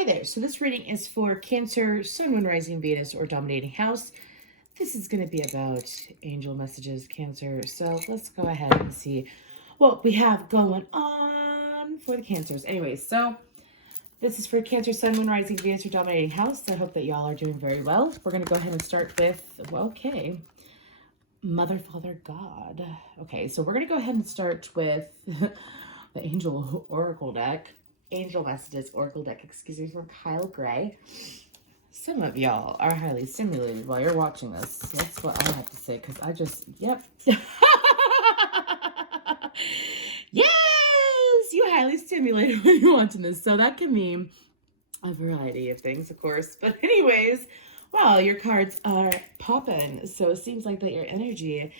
Hi there. So this reading is for Cancer, Sun, Moon, Rising, Venus, or Dominating House. This is going to be about angel messages, Cancer. So let's go ahead and see what we have going on for the Cancers. Anyways, so this is for Cancer, Sun, Moon, Rising, Venus, or Dominating House. I hope that y'all are doing very well. We're going to go ahead and start with, Mother, Father, God. Okay, so we're going to go ahead and start with the Angel Oracle deck. Angel Messages Oracle deck, from Kyle Gray. Some of y'all are highly stimulated while you're watching this. That's what I have to say, because I just, yep. Yes! You highly stimulated when you're watching this. So that can mean a variety of things, of course. But anyways, wow, your cards are popping. So it seems like that your energy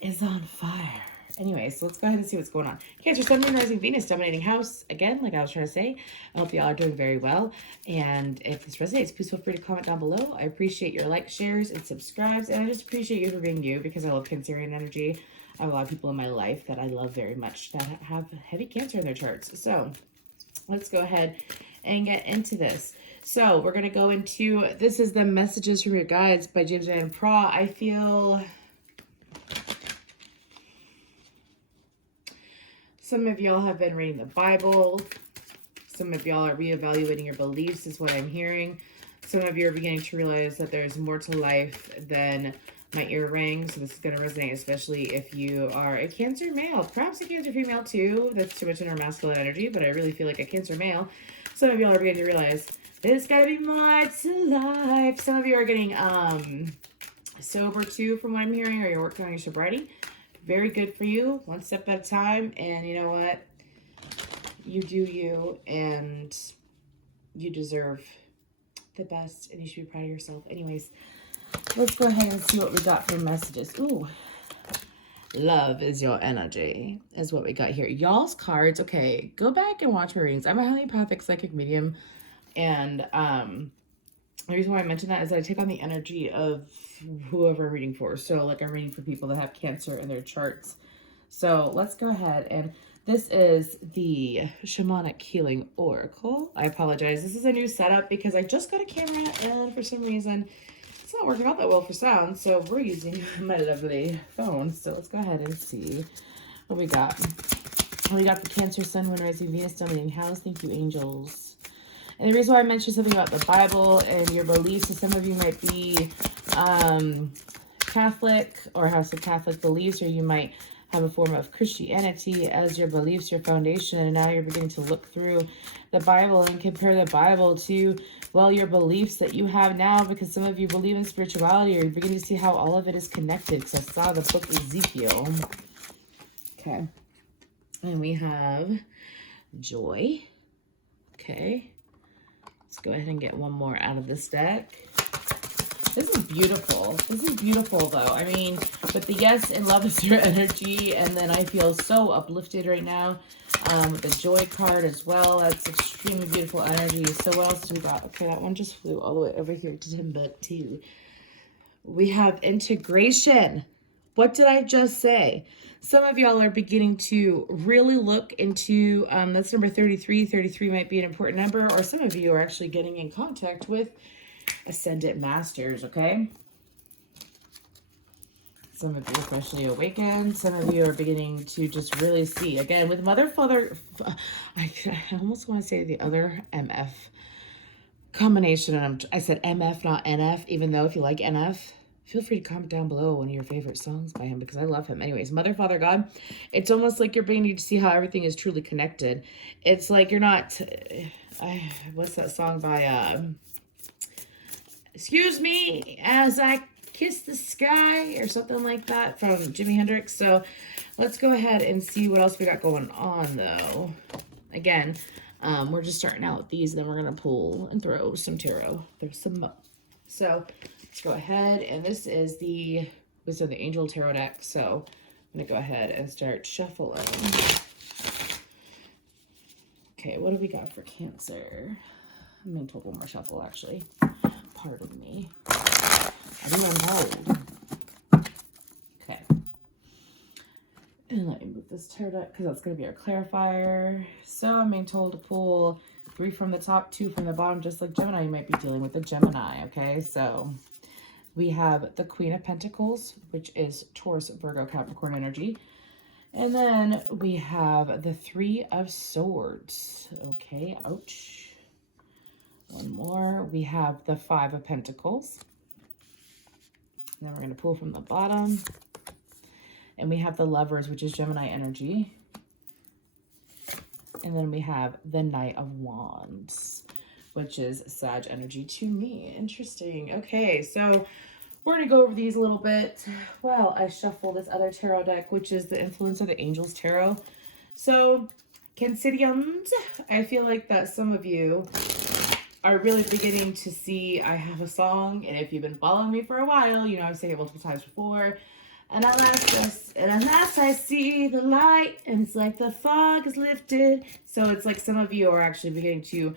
is on fire. Anyway, so let's go ahead and see what's going on. Cancer, Sun, Moon, Rising, Venus, Dominating House. Again, like I was trying to say, I hope y'all are doing very well. And if this resonates, please feel free to comment down below. I appreciate your likes, shares, and subscribes. And I just appreciate you for being you, because I love Cancerian energy. I have a lot of people in my life that I love very much that have heavy Cancer in their charts. So let's go ahead and get into this. So we're going to go into, this is the Messages from Your Guides by James Van Praagh. I feel some of y'all have been reading the Bible. Some of y'all are reevaluating your beliefs, is what I'm hearing. Some of you are beginning to realize that there's more to life than my ear ring. So this is going to resonate, especially if you are a Cancer male, perhaps a Cancer female too. That's too much in our masculine energy, but I really feel like a Cancer male. Some of y'all are beginning to realize there's got to be more to life. Some of you are getting sober too, from what I'm hearing, or you're working on your sobriety. Very good for you, one step at a time. And you know what? You do you, and you deserve the best, and you should be proud of yourself. Anyways, let's go ahead and see what we got for messages. Ooh, love is your energy is what we got here. Y'all's cards, okay, go back and watch my readings. I'm a highly empathic psychic medium, and the reason why I mention that is that I take on the energy of whoever I'm reading for. So like I'm reading for people that have Cancer in their charts. So let's go ahead, and this is the Shamanic Healing Oracle. I apologize. This is a new setup because I just got a camera, and for some reason it's not working out that well for sound. So we're using my lovely phone. So let's go ahead and see what we got. We got the Cancer, Sun, Moon, Rising, Venus, Dominating House. Thank you, angels. And the reason why I mentioned something about the Bible and your beliefs is some of you might be Catholic or have some Catholic beliefs, or you might have a form of Christianity as your beliefs, your foundation, and now you're beginning to look through the Bible and compare the Bible to, well, your beliefs that you have now, because some of you believe in spirituality, or you're beginning to see how all of it is connected, because I saw the book Ezekiel. Okay. And we have joy. Okay. Let's go ahead and get one more out of this deck. This is beautiful. This is beautiful, though. I mean, but the yes and love is your energy, and then I feel so uplifted right now. The joy card as well. That's extremely beautiful energy. So what else do we got? Okay, that one just flew all the way over here to Timbuktu. We have integration. What did I just say? Some of y'all are beginning to really look into, that's number 33. 33 might be an important number, or some of you are actually getting in contact with Ascendant Masters, okay? Some of you are freshly awakened. Some of you are beginning to just really see. Again, with Mother, Father, I almost want to say the other MF combination. And I said MF, not NF, even though if you like NF, feel free to comment down below one of your favorite songs by him, because I love him. Anyways, Mother, Father, God, it's almost like you're beginning to see how everything is truly connected. It's like you're not, what's that song by, excuse me as I kiss the sky, or something like that, from Jimi Hendrix. So let's go ahead and see what else we got going on, though. Again, we're just starting out with these, and then we're going to pull and throw some tarot. There's some more. So let's go ahead, and this is the Angel Tarot deck. So I'm going to go ahead and start shuffling. Okay, what do we got for Cancer? I'm going to take one more shuffle, actually. Pardon me. I think I'm bold. Okay. And let me move this tarot deck, because that's going to be our clarifier. So I'm being told to pull 3 from the top, 2 from the bottom, just like Gemini. You might be dealing with a Gemini, okay? So we have the Queen of Pentacles, which is Taurus, Virgo, Capricorn energy. And then we have the 3 of Swords. Okay, ouch. One more. We have the 5 of Pentacles. And then we're going to pull from the bottom. And we have the Lovers, which is Gemini energy. And then we have the Knight of Wands, which is Sag energy to me. Interesting. Okay, so we're going to go over these a little bit while I shuffle this other tarot deck, which is the Influence of the Angels Tarot. So, Cancerians, I feel like that some of you are really beginning to see I have a song, and if you've been following me for a while, you know I've sang it multiple times before. And at last I see the light, and it's like the fog is lifted. So it's like some of you are actually beginning to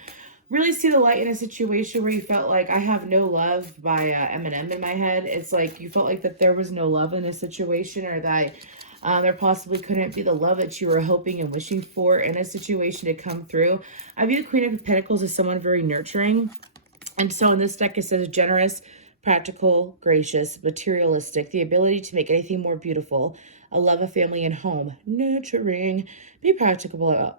really see the light in a situation where you felt like I Have No Love by Eminem in my head. It's like you felt like that there was no love in a situation, or that there possibly couldn't be the love that you were hoping and wishing for in a situation to come through. I view the Queen of Pentacles as someone very nurturing. And so in this deck it says generous, practical, gracious, materialistic, the ability to make anything more beautiful, a love of family and home, nurturing, be practical about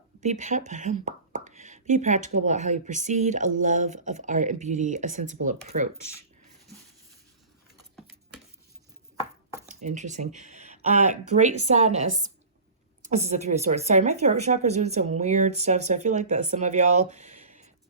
how you proceed, a love of art and beauty, a sensible approach. Interesting. Great sadness. This is a 3 of Swords. Sorry, my throat chakra is doing some weird stuff, so I feel like that some of y'all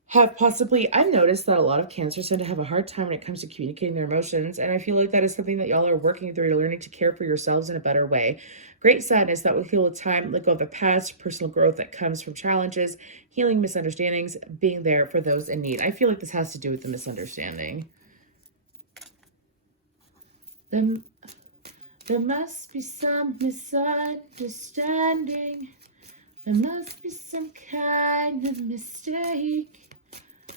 have possibly, I've noticed that a lot of Cancers tend to have a hard time when it comes to communicating their emotions, and I feel like that is something that y'all are working through, learning to care for yourselves in a better way. Great sadness that will heal with time, let go of the past, personal growth that comes from challenges, healing misunderstandings, being there for those in need. I feel like this has to do with the misunderstanding. There must be some misunderstanding. There must be some kind of mistake.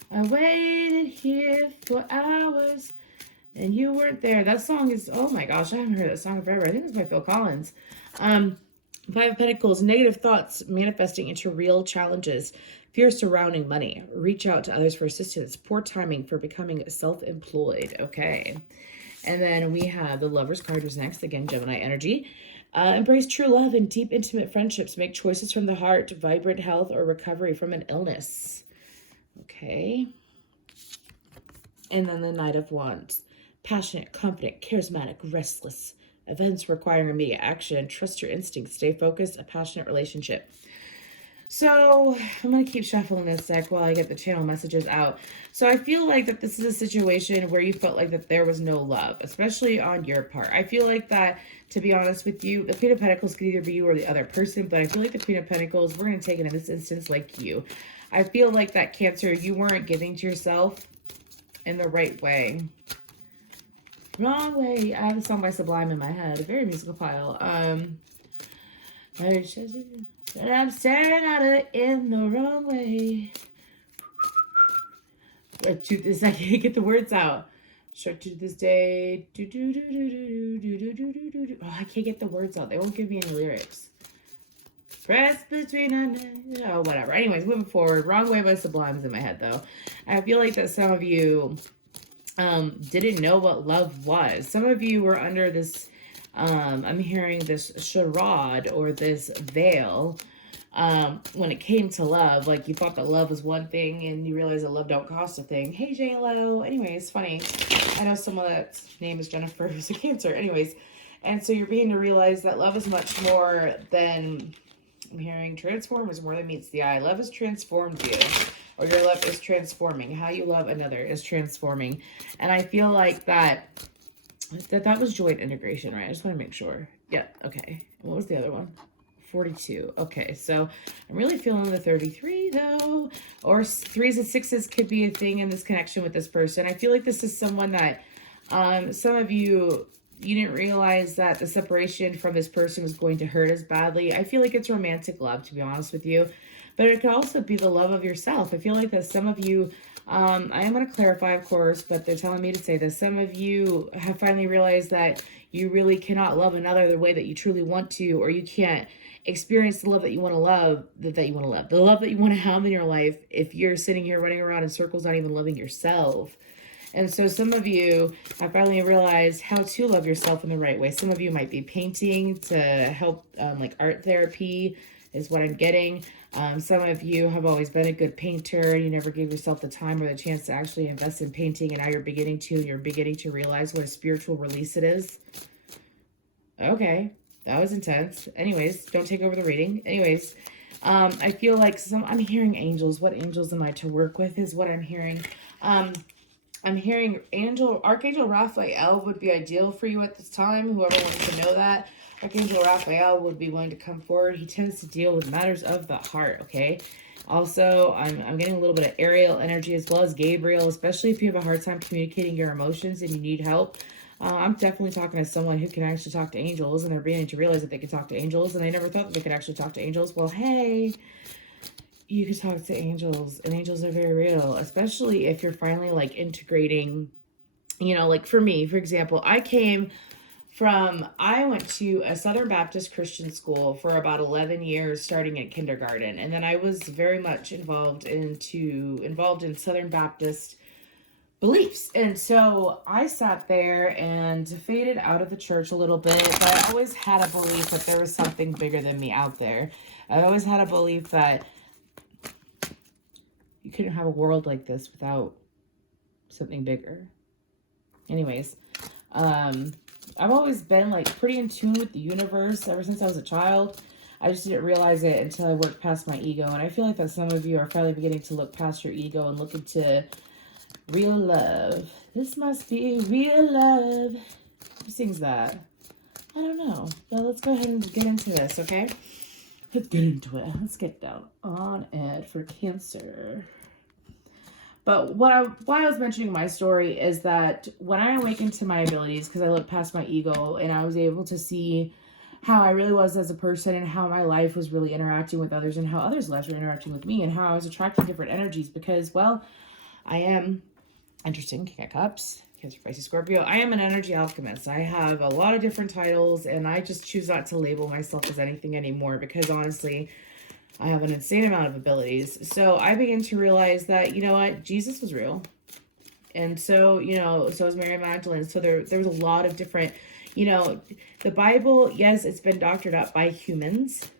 I waited here for hours and you weren't there. That song is, oh my gosh, I haven't heard that song in forever. I think it's by Phil Collins. 5 of Pentacles, negative thoughts manifesting into real challenges. Fear surrounding money. Reach out to others for assistance. Poor timing for becoming self-employed. Okay. And then we have the Lovers card is next. Again, Gemini energy. Embrace true love and deep, intimate friendships. Make choices from the heart, vibrant health, or recovery from an illness. Okay. And then the Knight of Wands. Passionate, confident, charismatic, restless. Events requiring immediate action. Trust your instincts. Stay focused. A passionate relationship. So I'm going to keep shuffling this deck while I get the channel messages out. So I feel like that this is a situation where you felt like that there was no love, especially on your part. I feel like that, to be honest with you, the Queen of Pentacles could either be you or the other person, but I feel like the Queen of Pentacles, we're going to take it in this instance like you. I feel like that Cancer, you weren't giving to yourself in the right way. Wrong way. I have a song by Sublime in my head, a very musical pile. And I'm staring at it in the wrong way. But to this, I can't get the words out. Short to this day. Oh, I can't get the words out. They won't give me any lyrics. Press between oh, whatever. Anyways, moving forward. Wrong Way by Sublime's in my head, though. I feel like that some of you didn't know what love was. Some of you were under this, I'm hearing this charade or this veil when it came to love. Like, you thought that love was one thing and you realized that love don't cost a thing. Hey, J-Lo. Anyways, funny. I know someone that's name is Jennifer who's a Cancer. Anyways, and so you're beginning to realize that love is much more than, I'm hearing transform is more than meets the eye. Love has transformed you, or your love is transforming. How you love another is transforming. And I feel like that was joint integration, right? I just want to make sure. Yeah, okay. What was the other one? 42. Okay, so I'm really feeling the 33 though, or 3s and 6s could be a thing in this connection with this person. I feel like this is someone that some of you didn't realize that the separation from this person was going to hurt as badly. I feel like it's romantic love, to be honest with you. but it could also be the love of yourself. I feel like that some of you, I am going to clarify, of course, but they're telling me to say this. Some of you have finally realized that you really cannot love another the way that you truly want to, or you can't experience the love that you want to love, the love that you want to have in your life if you're sitting here running around in circles, not even loving yourself. And so some of you have finally realized how to love yourself in the right way. Some of you might be painting to help, like art therapy is what I'm getting. Some of you have always been a good painter. You never gave yourself the time or the chance to actually invest in painting, and now you're beginning to, and you're beginning to realize what a spiritual release it is. Okay, that was intense. Anyways, don't take over the reading. Anyways, I feel like I'm hearing angels. What angels am I to work with is what I'm hearing. I'm hearing Archangel Raphael would be ideal for you at this time. Whoever wants to know that. Archangel Raphael would be willing to come forward. He tends to deal with matters of the heart, okay? Also, I'm getting a little bit of Ariel energy as well as Gabriel, especially if you have a hard time communicating your emotions and you need help. I'm definitely talking to someone who can actually talk to angels, and they're beginning to realize that they can talk to angels, and they never thought that they could actually talk to angels. Well, hey, you can talk to angels, and angels are very real, especially if you're finally like integrating, you know, like for me, for example, I went to a Southern Baptist Christian school for about 11 years, starting at kindergarten. And then I was very much involved in Southern Baptist beliefs. And so I sat there and faded out of the church a little bit, but I always had a belief that there was something bigger than me out there. I always had a belief that you couldn't have a world like this without something bigger. Anyways, I've always been like pretty in tune with the universe ever since I was a child. I just didn't realize it until I worked past my ego. And I feel like that some of you are finally beginning to look past your ego and look into real love. This must be real love. Who sings that? I don't know. But let's go ahead and get into this, okay? Let's get into it. Let's get down on it for Cancer. But why I was mentioning my story is that when I awakened to my abilities, because I looked past my ego and I was able to see how I really was as a person and how my life was really interacting with others and how others' lives were interacting with me and how I was attracting different energies because, well, I am interesting, King of Cups, Cancer, Pisces, Scorpio. I am an energy alchemist. I have a lot of different titles and I just choose not to label myself as anything anymore because honestly, I have an insane amount of abilities. So I began to realize that, you know what, Jesus was real. And so, you know, so is Mary Magdalene. So there was a lot of different, you know, the Bible, yes, it's been doctored up by humans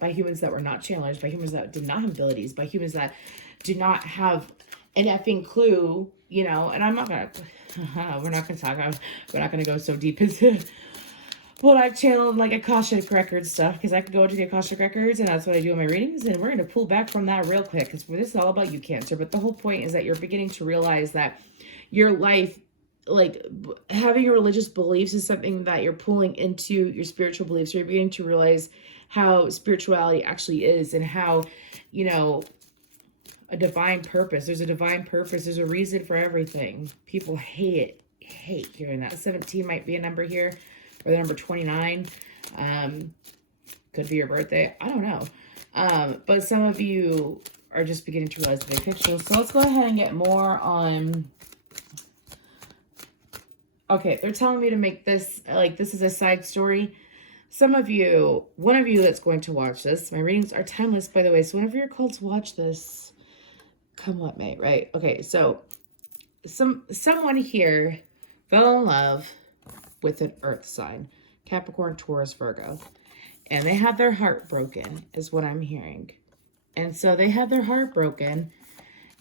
that were not challenged, by humans that did not have abilities, by humans that did not have an effing clue, you know, and I'm not going to, we're not going to go so deep into what I've channeled like Akashic Records stuff, because I could go into the Akashic Records, and that's what I do in my readings, and we're going to pull back from that real quick, because this is all about you, Cancer, but the whole point is that you're beginning to realize that your life, like, having your religious beliefs is something that you're pulling into your spiritual beliefs, so you're beginning to realize how spirituality actually is, and how, you know, a divine purpose, there's a divine purpose, there's a reason for everything. People hate hearing that. 17 might be a number here, or the number 29, could be your birthday. I don't know. But some of you are just beginning to realize the big picture. So let's go ahead and get more on. Okay, they're telling me to make this, like, this is a side story. Some of you, one of you that's going to watch this, my readings are timeless, by the way. So whenever you're called to watch this, come what may, right? Okay, so someone here fell in love with an earth sign, Capricorn, Taurus, Virgo, and they had their heart broken is what I'm hearing. And so they had their heart broken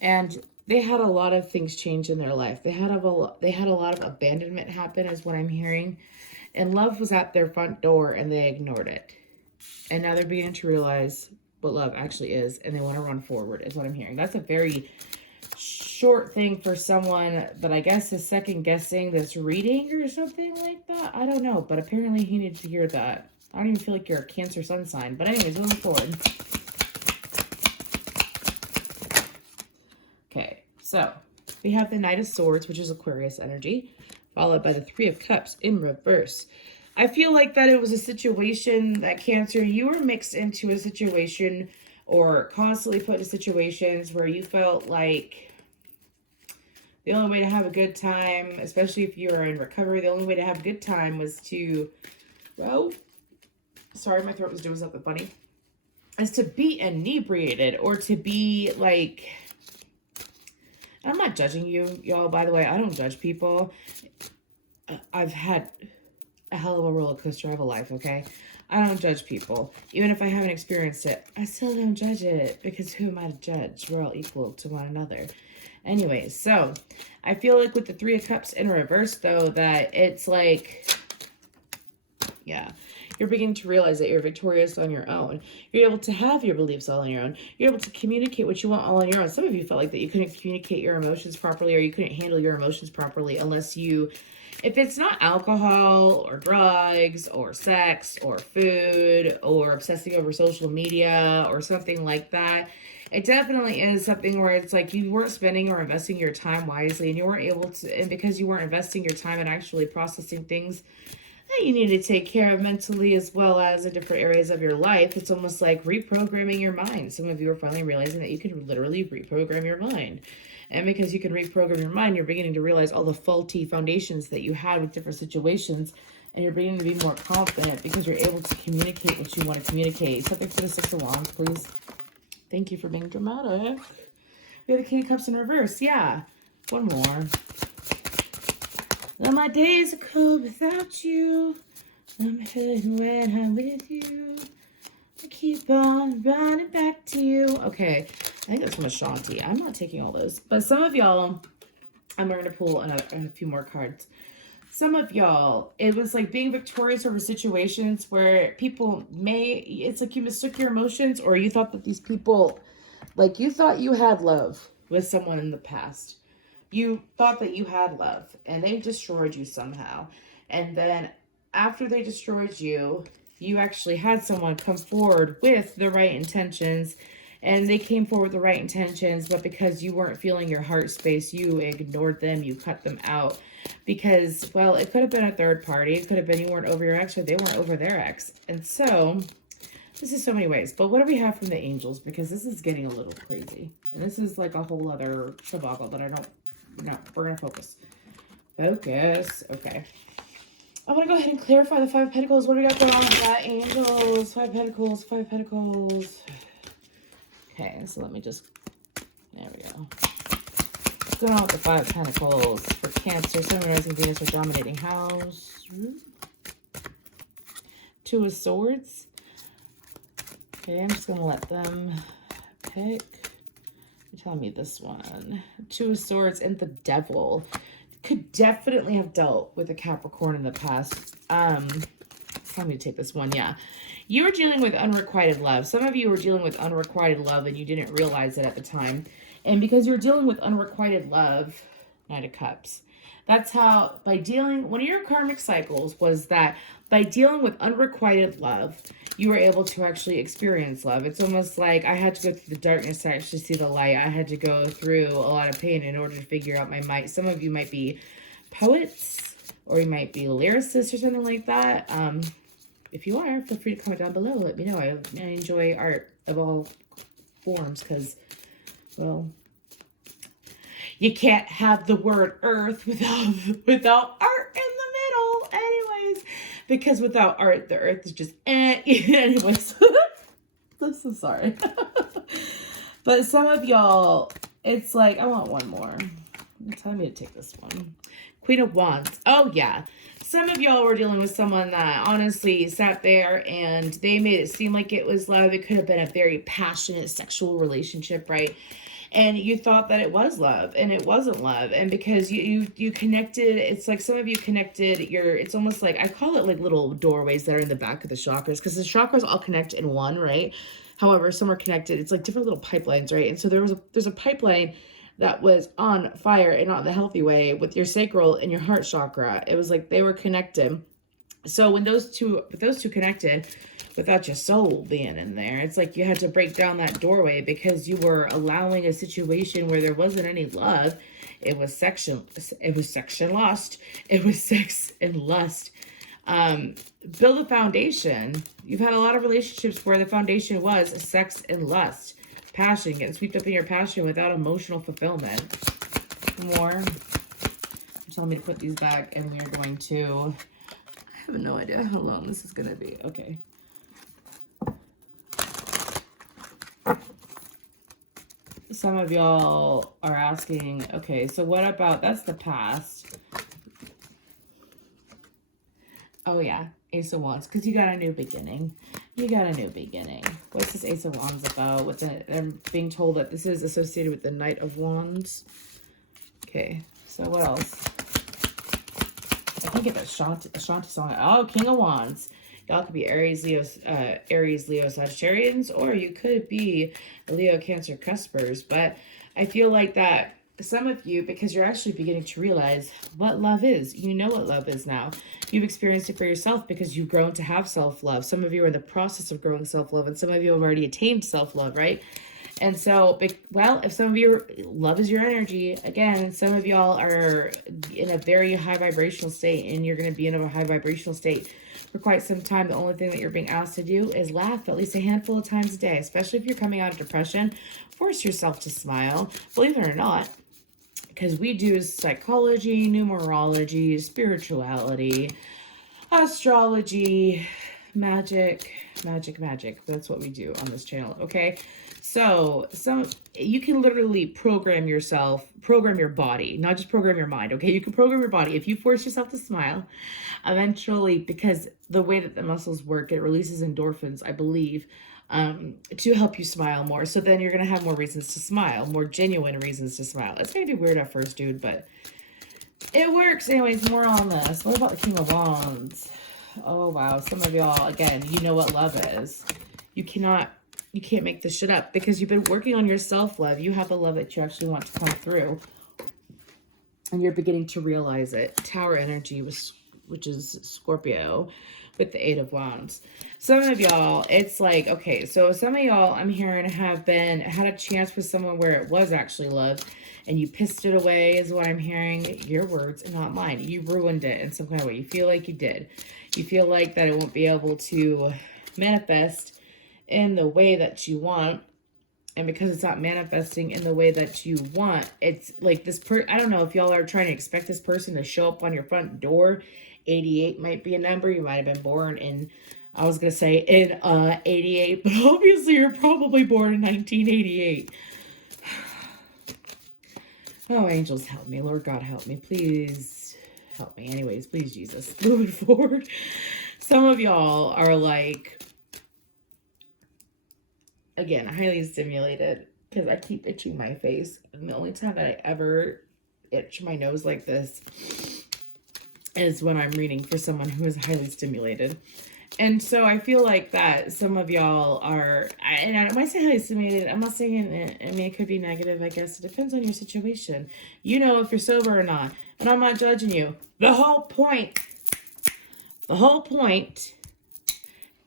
and they had a lot of things change in their life. They had a lot of abandonment happen is what I'm hearing, and love was at their front door and they ignored it, and now they're beginning to realize what love actually is, and they want to run forward is what I'm hearing. That's a very short thing for someone that I guess is second guessing this reading or something like that. I don't know, but apparently he needed to hear that. I don't even feel like you're a Cancer sun sign, but anyways, moving forward. Okay, so we have the Knight of Swords, which is Aquarius energy, followed by the Three of Cups in reverse. I feel like that it was a situation that, Cancer, you were mixed into a situation or constantly put in situations where you felt like the only way to have a good time, especially if you are in recovery, the only way to have a good time was to, well, sorry, my throat was doing something funny, is to be inebriated or to be like, I'm not judging you, y'all, by the way. I don't judge people. I've had a hell of a roller coaster of a life, okay? I don't judge people. Even if I haven't experienced it, I still don't judge it, because who am I to judge? We're all equal to one another. Anyways, so I feel like with the Three of Cups in reverse, though, that it's like, yeah, you're beginning to realize that you're victorious on your own. You're able to have your beliefs all on your own. You're able to communicate what you want all on your own. Some of you felt like that you couldn't communicate your emotions properly, or you couldn't handle your emotions properly unless you, if it's not alcohol or drugs or sex or food or obsessing over social media or something like that. It definitely is something where it's like you weren't spending or investing your time wisely, and you weren't able to, and because you weren't investing your time in actually processing things that you need to take care of mentally as well as in different areas of your life. It's almost like reprogramming your mind. Some of you are finally realizing that you can literally reprogram your mind. And because you can reprogram your mind, you're beginning to realize all the faulty foundations that you had with different situations. And you're beginning to be more confident because you're able to communicate what you want to communicate. Something for the Six of Wands, please. Thank you for being dramatic. We have the King of Cups in reverse. Yeah. One more. Well, my days are cold without you. I'm hurting when I'm with you. I keep on running back to you. Okay. I think that's from Ashanti. I'm not taking all those. But some of y'all, I'm going to pull a few more cards. Some of y'all, it was like being victorious over situations where people it's like you mistook your emotions, or you thought that these people, like you thought you had love with someone in the past. You thought that you had love, and they destroyed you somehow. And then after they destroyed you, you actually had someone come forward with the right intentions, and they came forward with the right intentions, but because you weren't feeling your heart space, you ignored them, you cut them out. Because, well, it could have been a third party. It could have been you weren't over your ex, or they weren't over their ex. And so, this is so many ways. But what do we have from the angels? Because this is getting a little crazy. And this is like a whole other shabagle that I don't, no, we're going to focus. Focus. Okay. I want to go ahead and clarify the Five of Pentacles. What do we got going on with that? Angels, Five of Pentacles, Five of Pentacles. Okay, so let me just, there we go. What's going on with the Five of Pentacles for Cancer, Sun, Rising, Venus, or dominating house? Two of Swords. Okay, I'm just going to let them pick. Tell me this one. Two of Swords and the Devil. Could definitely have dealt with a Capricorn in the past. Tell me to take this one. Yeah. You were dealing with unrequited love. Some of you were dealing with unrequited love and you didn't realize it at the time. And because you're dealing with unrequited love, Knight of Cups. That's how, by dealing, one of your karmic cycles was that by dealing with unrequited love, you were able to actually experience love. It's almost like I had to go through the darkness to actually see the light. I had to go through a lot of pain in order to figure out my might. Some of you might be poets, or you might be lyricists or something like that. If you are, feel free to comment down below. Let me know. I enjoy art of all forms because, well, you can't have the word earth without art in the middle. Anyways, because without art, the earth is just anyways. I'm so sorry. But some of y'all, it's like, I want one more. Tell me to take this one. Queen of Wands. Oh, yeah. Some of y'all were dealing with someone that honestly sat there and they made it seem like it was love. It could have been a very passionate sexual relationship, right? And you thought that it was love, and it wasn't love. And because you connected, it's like some of you connected it's almost like, I call it like little doorways that are in the back of the chakras, because the chakras all connect in one, right? However, some are connected. It's like different little pipelines, right? And so there's a pipeline that was on fire, and not in the healthy way, with your sacral and your heart chakra. It was like they were connected. So when those two connected, without your soul being in there, it's like you had to break down that doorway because you were allowing a situation where there wasn't any love. It was sex and lust. It was sex and lust. Build a foundation. You've had a lot of relationships where the foundation was sex and lust, passion, getting swept up in your passion without emotional fulfillment. More. You're telling me to put these back, and we are going to, I have no idea how long this is going to be. Okay. Some of y'all are asking, okay, so what about, that's the past. Oh yeah, Ace of Wands, because you got a new beginning. You got a new beginning. What's this Ace of Wands about? I'm being told that this is associated with the Knight of Wands. Okay, so what else? I think it's Ashanti song. Oh, King of Wands. Y'all could be Aries, Leo, Sagittarians, or you could be Leo, Cancer, Cuspers. But I feel like that some of you, because you're actually beginning to realize what love is. You know what love is now. You've experienced it for yourself because you've grown to have self-love. Some of you are in the process of growing self-love, and some of you have already attained self-love, right? And so, well, if some of you, love is your energy, again, some of y'all are in a very high vibrational state, and you're going to be in a high vibrational state for quite some time. The only thing that you're being asked to do is laugh at least a handful of times a day, especially if you're coming out of depression. Force yourself to smile, believe it or not, because we do psychology, numerology, spirituality, astrology, magic. That's what we do on this channel, okay? So you can literally program yourself, program your body, not just program your mind, okay? You can program your body. If you force yourself to smile, eventually, because the way that the muscles work, it releases endorphins, I believe, to help you smile more. So then you're going to have more reasons to smile, more genuine reasons to smile. It's going to be weird at first, dude, but it works. Anyways, more on this. What about the King of Wands? Oh, wow. Some of y'all, again, you know what love is. You can't make this shit up because you've been working on your self-love. You have the love that you actually want to come through. And you're beginning to realize it. Tower energy, which is Scorpio, with the Eight of Wands. Some of y'all, it's like, okay, so some of y'all, I'm hearing, had a chance with someone where it was actually love, and you pissed it away, is what I'm hearing. Your words and not mine. You ruined it in some kind of way. You feel like you did. You feel like that it won't be able to manifest in the way that you want. And because it's not manifesting in the way that you want, it's like this I don't know if y'all are trying to expect this person to show up on your front door. 88 might be a number. You might have been born in, I was going to say in 88, but obviously you're probably born in 1988. Oh, angels help me. Lord God help me. Please help me. Anyways, please, Jesus. Moving forward. Some of y'all are like, again, highly stimulated, because I keep itching my face. And the only time that I ever itch my nose like this is when I'm reading for someone who is highly stimulated. And so I feel like that some of y'all are, and when I say highly stimulated, I'm not saying, I mean, it could be negative, I guess. It depends on your situation. You know if you're sober or not. And I'm not judging you. The whole point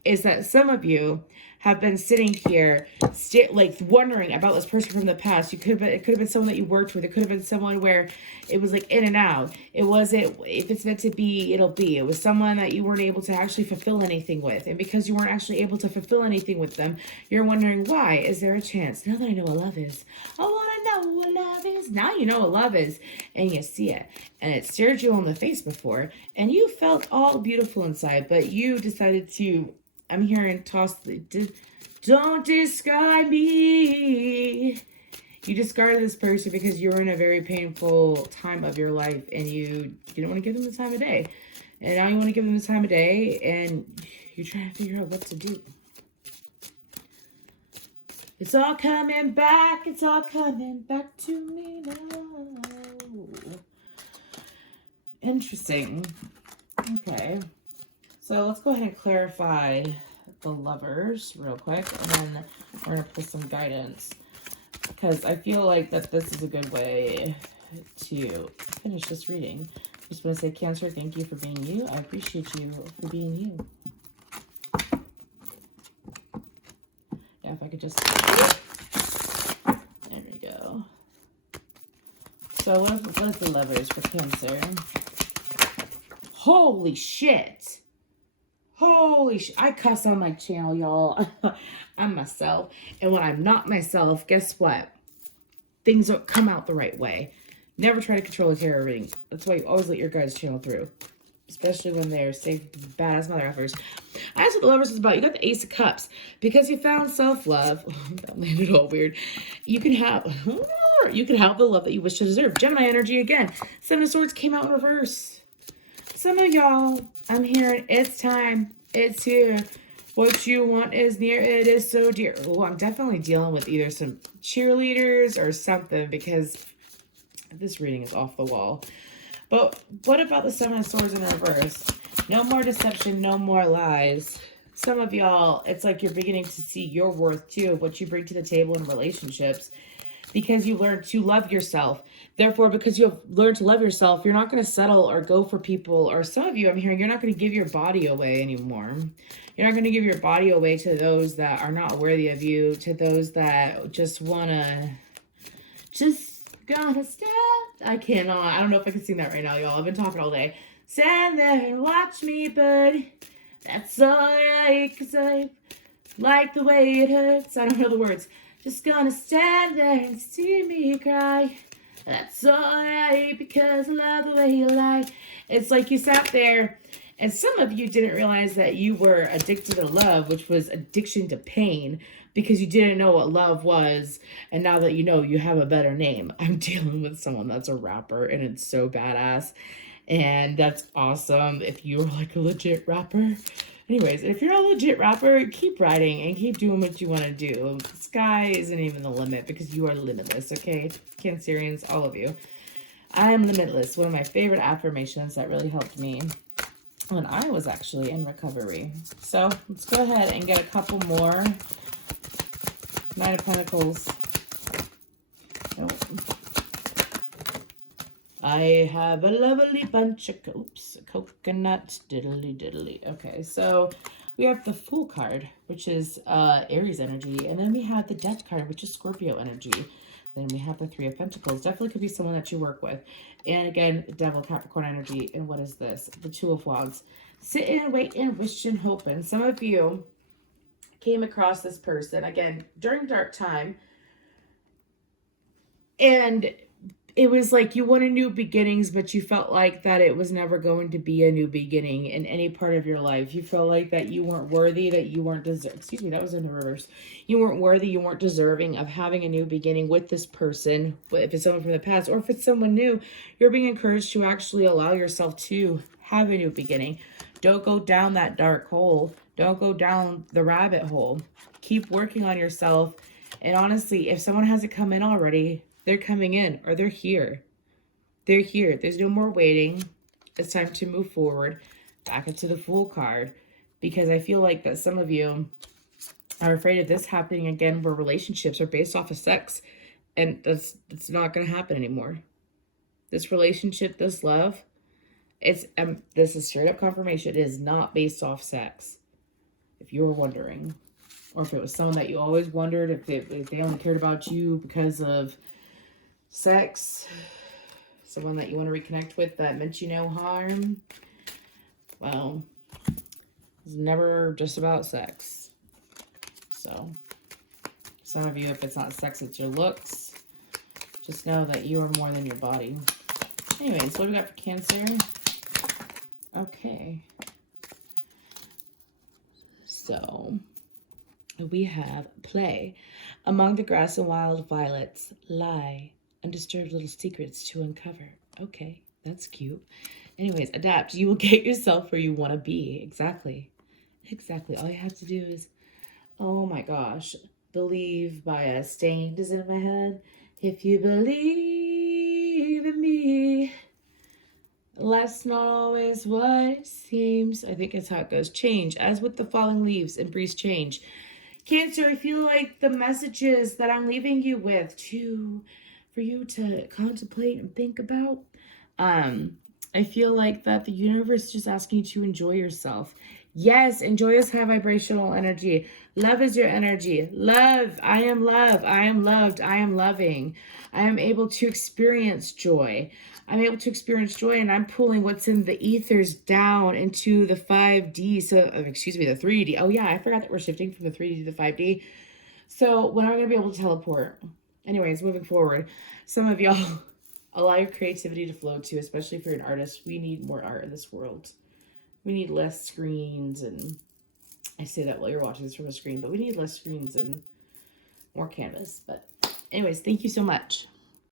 is that some of you have been sitting here, like wondering about this person from the past. It could have been someone that you worked with. It could have been someone where it was like in and out. It wasn't, if it's meant to be, it'll be. It was someone that you weren't able to actually fulfill anything with. And because you weren't actually able to fulfill anything with them, you're wondering, why? Is there a chance? Now that I know what love is, I want to know what love is. Now you know what love is, and you see it. And it stared you on the face before, and you felt all beautiful inside, but you decided to, I'm hearing toss the, don't discard me. You discarded this person because you were in a very painful time of your life and you didn't want to give them the time of day. And now you want to give them the time of day and you're trying to figure out what to do. It's all coming back. It's all coming back to me now. Interesting. Okay. So let's go ahead and clarify the Lovers real quick, and then we're going to pull some guidance, because I feel like that this is a good way to finish this reading. Just want to say, Cancer, thank you for being you. I appreciate you for being you. Yeah, if I could just... There we go. So what is the Lovers for Cancer? Holy shit! Holy shit. I cuss on my channel, y'all. I'm myself. And when I'm not myself, guess what? Things don't come out the right way. Never try to control or carry everything. That's why you always let your guys channel through. Especially when they're safe, badass mother effers. That's what the Lovers is about. You got the Ace of Cups. Because you found self-love. That landed all weird. You can have the love that you wish to deserve. Gemini energy again. Seven of Swords came out in reverse. Some of y'all, I'm hearing it's time. It's here. What you want is near. It is so dear. Oh, I'm definitely dealing with either some cheerleaders or something because this reading is off the wall. But what about the Seven of Swords in reverse? No more deception, no more lies. Some of y'all, it's like you're beginning to see your worth too, what you bring to the table in relationships, because you learned to love yourself. Therefore, because you have learned to love yourself, you're not going to settle or go for people. Or some of you, I'm hearing, you're not going to give your body away anymore. You're not going to give your body away to those that are not worthy of you, to those that just want to, just gonna stand. I cannot. I don't know if I can sing that right now, y'all. I've been talking all day. Stand there and watch me, buddy. That's alright, cause I like the way it hurts. I don't know the words. Just gonna stand there and see me cry. That's alright, because I love the way you lie. It's like you sat there, and some of you didn't realize that you were addicted to love, which was addiction to pain, because you didn't know what love was, and now that you know, you have a better name. I'm dealing with someone that's a rapper, and it's so badass, and that's awesome if you're like a legit rapper. Anyways, if you're a legit rapper, keep writing and keep doing what you want to do. The sky isn't even the limit because you are limitless, okay? Cancerians, all of you. I am limitless. One of my favorite affirmations that really helped me when I was actually in recovery. So let's go ahead and get a couple more. Nine of Pentacles. Nope. I have a lovely bunch of, coconut diddly diddly. Okay, so we have the Fool card, which is Aries energy. And then we have the Death card, which is Scorpio energy. Then we have the Three of Pentacles. Definitely could be someone that you work with. And again, Devil, Capricorn energy. And what is this? The Two of Wands. Sitting, waiting, wishing, hoping. Some of you came across this person, again, during dark time. And it was like you wanted new beginnings, but you felt like that it was never going to be a new beginning in any part of your life. You felt like that you weren't worthy, that you weren't excuse me, that was in the reverse. You weren't worthy, you weren't deserving of having a new beginning with this person. If it's someone from the past or if it's someone new, you're being encouraged to actually allow yourself to have a new beginning. Don't go down that dark hole. Don't go down the rabbit hole. Keep working on yourself. And honestly, if someone hasn't come in already, they're coming in, or they're here. They're here. There's no more waiting. It's time to move forward. Back into the Fool card. Because I feel like that some of you are afraid of this happening again, where relationships are based off of sex. And that's not going to happen anymore. This relationship, this love, this is straight up confirmation. It is not based off sex. If you were wondering. Or if it was someone that you always wondered if they only cared about you because of sex, someone that you want to reconnect with that meant you no harm. Well, it's never just about sex. So, some of you, if it's not sex, it's your looks. Just know that you are more than your body. Anyways, what do we got for Cancer? Okay. So, we have play. Among the grass and wild violets lie undisturbed little secrets to uncover. Okay, that's cute. Anyways, adapt. You will get yourself where you want to be. Exactly. All you have to do is, oh my gosh, Believe by Stained is in my head. If you believe in me, life's not always what it seems. I think that's how it goes. Change. As with the falling leaves, embrace change. Cancer, I feel like the messages that I'm leaving you with for you to contemplate and think about. I feel like that the universe is just asking you to enjoy yourself. Yes, enjoy this high vibrational energy. Love is your energy. Love. I am love. I am loved. I am loving. I am able to experience joy. I'm able to experience joy, and I'm pulling what's in the ethers down into the 5D. So, excuse me, the 3D. Oh, yeah, I forgot that we're shifting from the 3D to the 5D. So, when am I going to be able to teleport? Anyways, moving forward, some of y'all allow your creativity to flow too, especially if you're an artist. We need more art in this world. We need less screens, and I say that while you're watching this from a screen, but we need less screens and more canvas. But anyways, thank you so much.